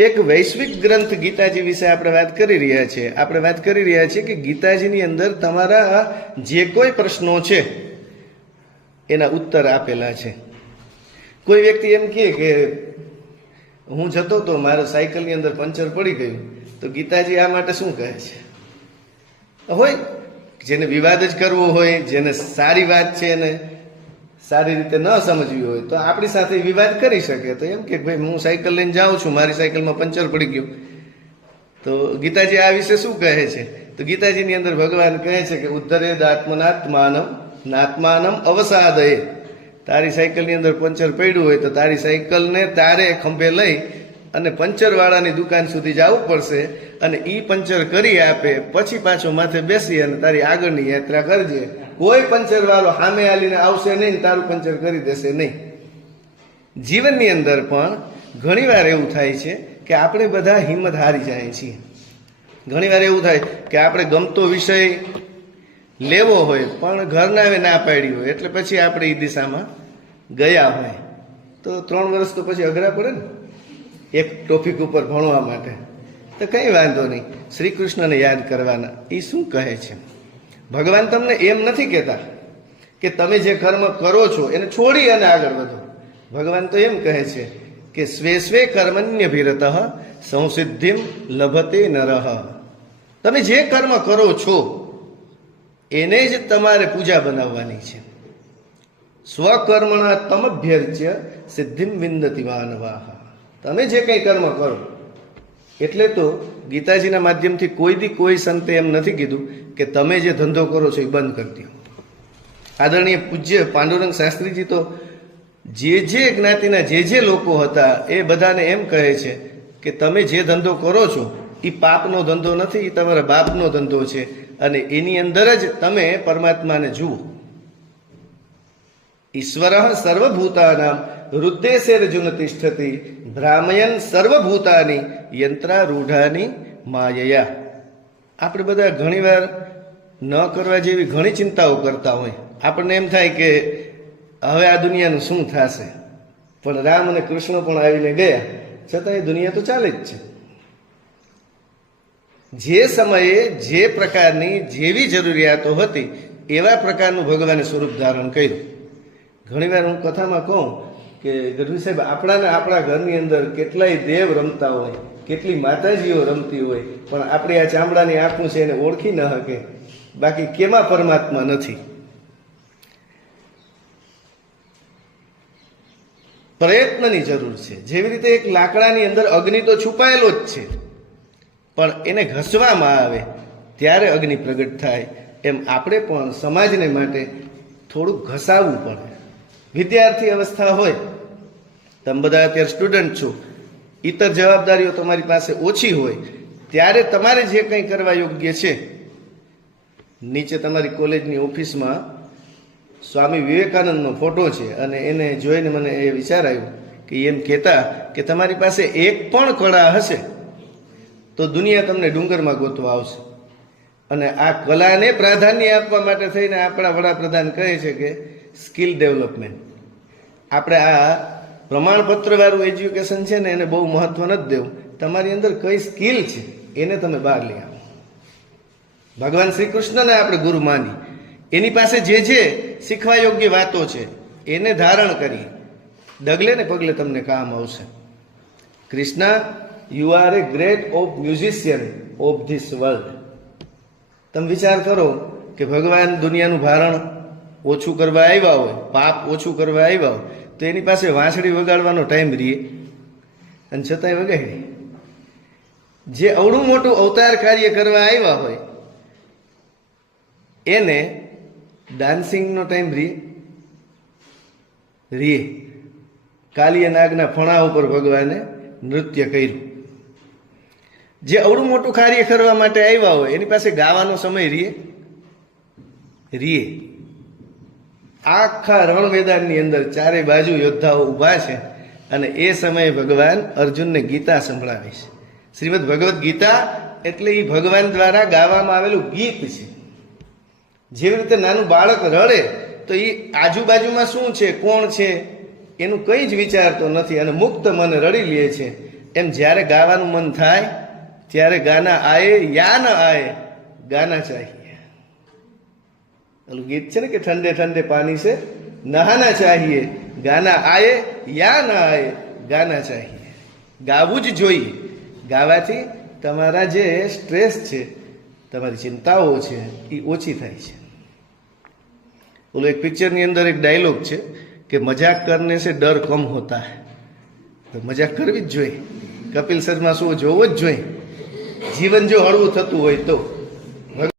એક વૈશ્વિક ગ્રંથ ગીતાજી વિશે આપણે વાત કરી રહ્યા છીએ. આપણે વાત કરી રહ્યા છીએ કે ગીતાજીની અંદર તમારા જે કોઈ પ્રશ્નો છે એના ઉત્તર આપેલા છે. કોઈ વ્યક્તિ એમ કહે કે હું જતો તો મારો સાયકલની અંદર પંચર પડી ગયું, તો ગીતાજી આ માટે શું કહે છે? હોય જેને વિવાદ જ કરવો હોય, જેને સારી વાત છે એને સારી રીતે ન સમજવી હોય તો આપણી સાથે વિવાદ કરી શકે. તો એમ કે ભાઈ હું સાયકલ લઈને જાઉં છું, મારી સાયકલમાં પંચર પડી ગયું, તો ગીતાજી આ વિશે શું કહે છે? તો ગીતાજીની અંદર ભગવાન કહે છે કે ઉદ્ધરેદ આત્મનાત્માનમ નાત્માનમ અવસાદયે. તારી સાયકલની અંદર પંચર પડ્યું હોય તો તારી સાયકલને તારે ખંભે લઈ અને પંચરવાળાની દુકાન સુધી જવું પડશે, અને ઈ પંચર કરી આપે પછી પાછો માથે બેસી અને તારી આગળની યાત્રા કરજે. કોઈ પંચર વાળો સામે આલીને આવશે નહીં, તારું પંચર કરી દેશે નહીં. જીવનની અંદર પણ ઘણીવાર એવું થાય છે કે આપણે બધા હિંમત હારી જાય છીએ. ઘણીવાર એવું થાય કે આપણે ગમતો વિષય લેવો હોય પણ ઘરનાએ ના પાડી હોય, એટલે પછી આપણે એ દિશામાં ગયા હોય તો 3 વર્ષ તો પછી અઘરા પડે ને એક ટોપિક ઉપર ભણવા માટે. તો કંઈ વાંધો નહીં, શ્રી કૃષ્ણને યાદ કરવાના. એ શું કહે છે? ભગવાન તમને એમ નથી કહેતા કે તમે જે કર્મ કરો છો એને છોડી અને આગળ વધો. ભગવાન તો એમ કહે છે કે સ્વે સ્વે કર્મણ્યભિરતઃ સંસિદ્ધિમ લભતે નરઃ. તમે જે કર્મ કરો છો એને જ તમારે પૂજા બનાવવાની છે. સ્વકર્મણા તમભ્યર્ચ્ય સિદ્ધિમ વિંદતિ માનવાહ. તમે જે કંઈ કર્મ કરો, એટલે તો ગીતાજીના માધ્યમથી કોઈ સંતે એમ નથી કીધું કે તમે જે ધંધો કરો છો એ બંધ કરી દો. આદરણીય પૂજ્ય પાંડુરંગ શાસ્ત્રીજી તો જે જ્ઞાતિના જે લોકો હતા એ બધાને એમ કહે છે કે તમે જે ધંધો કરો છો એ પાપનો ધંધો નથી, એ તમારા બાપનો ધંધો છે, અને એની અંદર જ તમે પરમાત્માને જુઓ. ઈશ્વર સર્વભૂતાનામ હૃદયસેર્જુન તિષ્ઠતિ ભ્રામયન સર્વભૂતાની યંત્રારૂઢાની માયયા. આપણે બધા ઘણીવાર ન કરવા જેવી ઘણી ચિંતાઓ કરતા હોય. આપણને એમ થાય કે હવે આ દુનિયાનું શું થશે, પણ રામ અને કૃષ્ણ પણ આવીને ગયા, છતાં એ દુનિયા તો ચાલે જ છે. જે સમયે જે પ્રકારની જેવી જરૂરિયાતો હતી એવા પ્રકારનું ભગવાને સ્વરૂપ ધારણ કર્યું. ઘણીવાર હું કથામાં કહું કે ગઢવી સાહેબ, આપણા ઘરની અંદર કેટલાય દેવ રમતા હોય, કેટલી માતાજીઓ રમતી હોય, પણ આપણી આ ચામડાની આંખું છે એને ઓળખી ન શકે. બાકી કેમાં પરમાત્મા નથી? પ્રયત્નની જરૂર છે. જેવી રીતે એક લાકડાની અંદર અગ્નિ તો છુપાયેલો જ છે, પણ એને ઘસવામાં આવે ત્યારે અગ્નિ પ્રગટ થાય, એમ આપણે પણ સમાજને માટે થોડુંક ઘસાવવું પડે. વિદ્યાર્થી અવસ્થા હોય, તમે બધા અત્યારે સ્ટુડન્ટ છો, ઇતર જવાબદારીઓ તમારી પાસે ઓછી હોય, ત્યારે તમારે જે કંઈ કરવા યોગ્ય છે, નીચે તમારી કોલેજની ઓફિસમાં સ્વામી વિવેકાનંદનો ફોટો છે, અને એને જોઈને મને એ વિચાર આવ્યો કે એમ કહેતા કે તમારી પાસે એક પણ કળા હશે તો દુનિયા તમને ડુંગરમાં ગોતવા આવશે. અને આ કલાને પ્રાધાન્ય આપવા માટે થઈને આપણા વડાપ્રધાન કહે છે કે સ્કિલ ડેવલપમેન્ટ. આપણે આ પ્રમાણપત્રવાળું એજ્યુકેશન છે ને એને બહુ મહત્વ નથી દેવું. તમારી અંદર કઈ સ્કિલ છે એને તમે બહાર લઈ આવો. ભગવાન શ્રી કૃષ્ણને આપણે ગુરુ માની એની પાસે જે શીખવા યોગ્ય વાતો છે એને ધારણ કરી ડગલે ને પગલે તમને કામ આવશે. Krishna, you are A great of musician of this world. તમે વિચાર કરો કે ભગવાન દુનિયાનું ભારણ ઓછું કરવા આવ્યા હોય, પાપ ઓછું કરવા આવ્યા હોય, તો એની પાસે વાંસળી વગાડવાનો ટાઈમ રહીએ, અને છતાંય વગાડી. જે અવડું મોટું અવતાર કાર્ય કરવા આવ્યા હોય એને ડાન્સિંગનો ટાઈમ રીએ. કાલિયા નાગના ફણા ઉપર ભગવાને નૃત્ય કર્યું. જે અવડું મોટું કાર્ય કરવા માટે આવ્યા હોય એની પાસે ગાવાનો સમય રીએ. આખા રણ મેદાનની અંદર ચારે બાજુ યોદ્ધાઓ ઊભા છે, અને એ સમયે ભગવાન અર્જુનને ગીતા સંભળાવે છે. શ્રીમદ ભગવદ્ ગીતા એટલે એ ભગવાન દ્વારા ગાવામાં આવેલું ગીત છે. જેવી રીતે નાનું બાળક રડે તો એ આજુબાજુમાં શું છે, કોણ છે એનું કંઈ જ વિચારતો નથી, અને મુક્ત મને રડી લે છે. એમ જ્યારે ગાવાનું મન થાય ત્યારે ગાના આયે યા ન આયે ગાના ચાહીએ. ઓલું ગીત છે ને કે ઠંડે ઠંડે પાણી છે નહાના ચાહીએ, ગાના આયે યા ન આયે ગાના ચાહીએ. ગાવું જ જોઈએ. ગાવાથી તમારા જે સ્ટ્રેસ છે, તમારી ચિંતાઓ છે એ ઓછી થાય છે. ઓલું એક પિક્ચરની અંદર એક ડાયલોગ છે કે મજાક કરને સે ડર કમ હોતા હૈ. તો મજાક કરવી જ જોઈએ. કપિલ શર્મા શો જોવો જ જોઈએ. જીવન જો હળવું થતું હોય તો